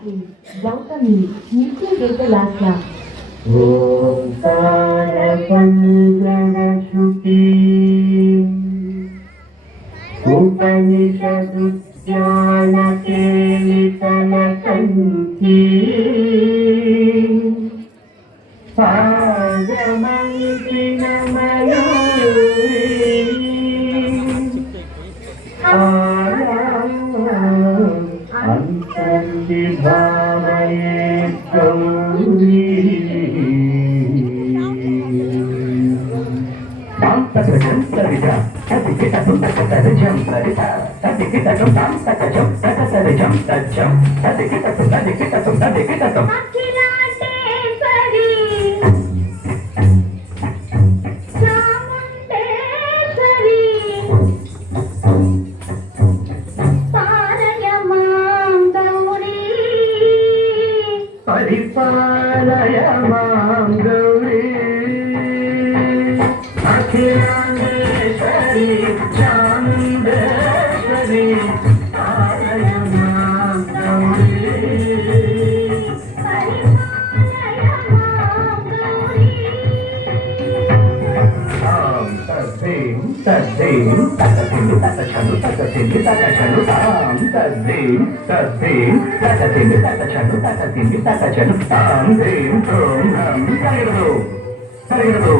please. Gautam, need to take the last laugh. उपनिषदुद्यानकेलितनकन्ती भावये Gauri परिपालय मां गौरी अखिलांडेश्वरी चामुंडेश्वरी पालय मां गौरी परिपालय मां गौरी तद्दीं तद्दीं तद्दीं तद्दीं तद्दीं तां तद्दीं तद्दीं तद्दीं तद्दीं तद्दीं तां द्रीं त्रों हं हरिगरो हरिगरो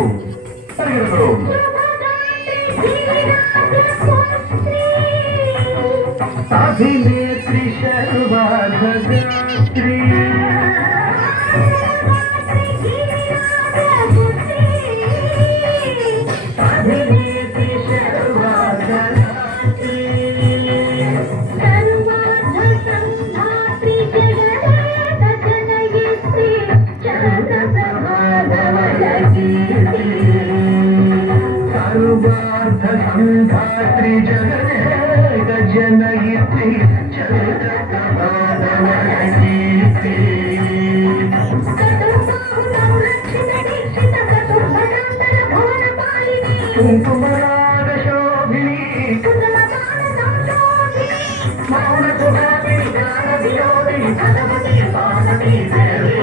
हरिगरो अभिनेत्री शर्वाधगात्री संधात्री जगने जनयित्री जगदमानवयीति कुङ्कुमरागशोभिनी मौनसुधाभिनी ज्ञानविनोदिनी भगवती पार्वती देवी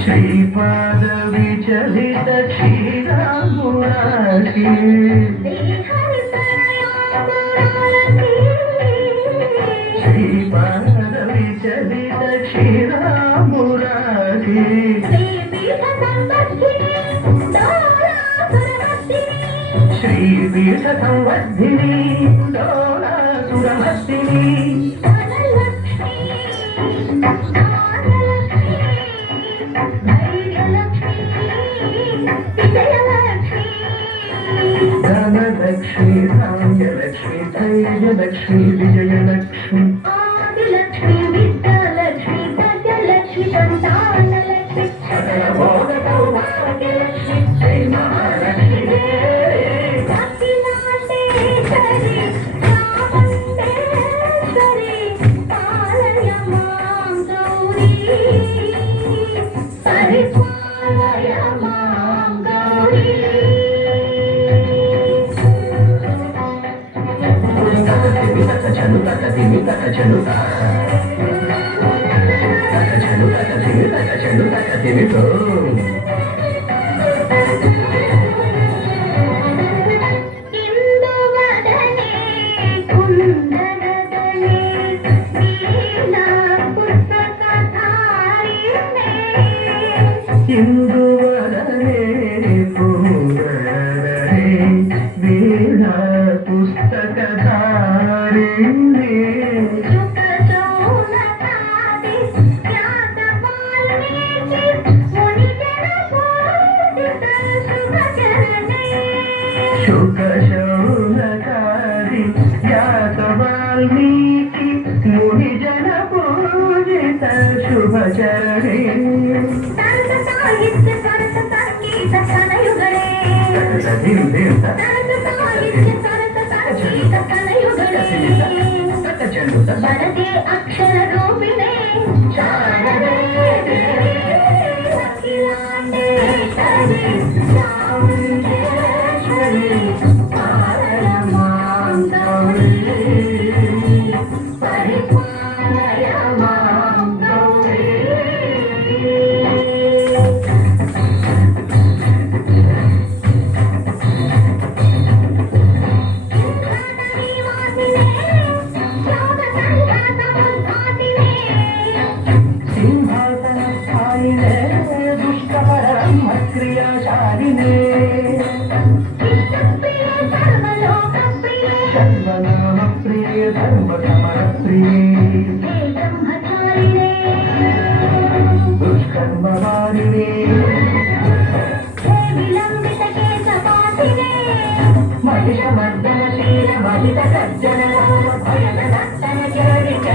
श्रीपाद विचलित क्षीरामुरारी श्रीपाद विचलित क्षीरामुरारी श्रीपीठ संवर्धिनी डोलासुरमर्दिनी धनलक्ष्मी भाग्यलक्ष्मी धैर्यलक्ष्मी विजयलक्ष्मी आदिलक्ष्मी विद्यालक्ष्मी भाग्यलक्ष्मी संतानलक्ष्मी सकलभोगसौभाग्यलक्ष्मी श्री महालक्ष्मी अखिलांडेश्वरी चामुंडेश्वरी पालय मां गौरी परिपालय मां गौरी ఇందువలనే పూరరే వీణా పుస్తకధారిణి శుక శౌనకారి యాతవా वाल्मीकि मुनि जन पूजित शुभ चरणे ಸಾಹಿತ್ಯ ಸರಸ ಸಂಗೀತ ಕನಯುಗಳೇ ಸಾಹಿತ್ಯ ಸರಸ ಸಂಗೀತ ಕನಯುಗಳೇ ಬರದೆ ಅಕ್ಷರ ರೂಪಿಣೆ ಶಾರದೆ ಅಖಿಲಾಂಡೇಶ್ವರಿ ಚಾಮುಂಡೇಶ್ವರಿ ಪಾರಮಾಂಗೌರಿ ಪರಿಪಾಲಯ ಮಾಂ ಗೌರಿ सिंहासनस्थायिने दुष्टपरम क्रियाशालिने सर्वनाम प्रिय धर्म समर प्रिय दुष्कर्म वारिणे महिषमर्दनशील महित सज्जन भयन दत्तन चरिके